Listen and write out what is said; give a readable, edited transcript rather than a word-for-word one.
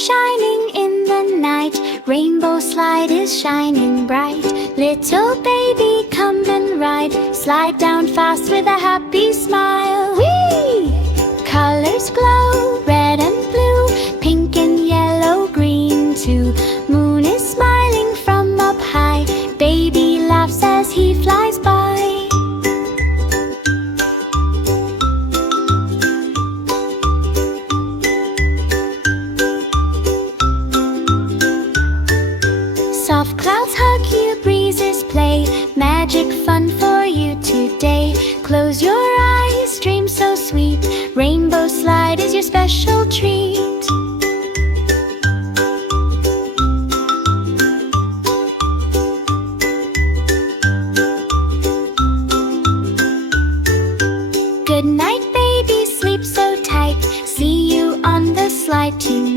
shining in the night. Rainbow slide is shining bright. Little baby, come and ride. Slide down fast with a happy smile. Whee! Colors glow, red and blue, pink and yellow, green too. Moon is smiling from up high. Baby laughs as he flies by. Soft clouds hug you, breezes play. Magic fun for you today. Close your eyes, dream so sweet. Rainbow slide is your special treat. Good night, baby, sleep so tight. See you on the slide tonight.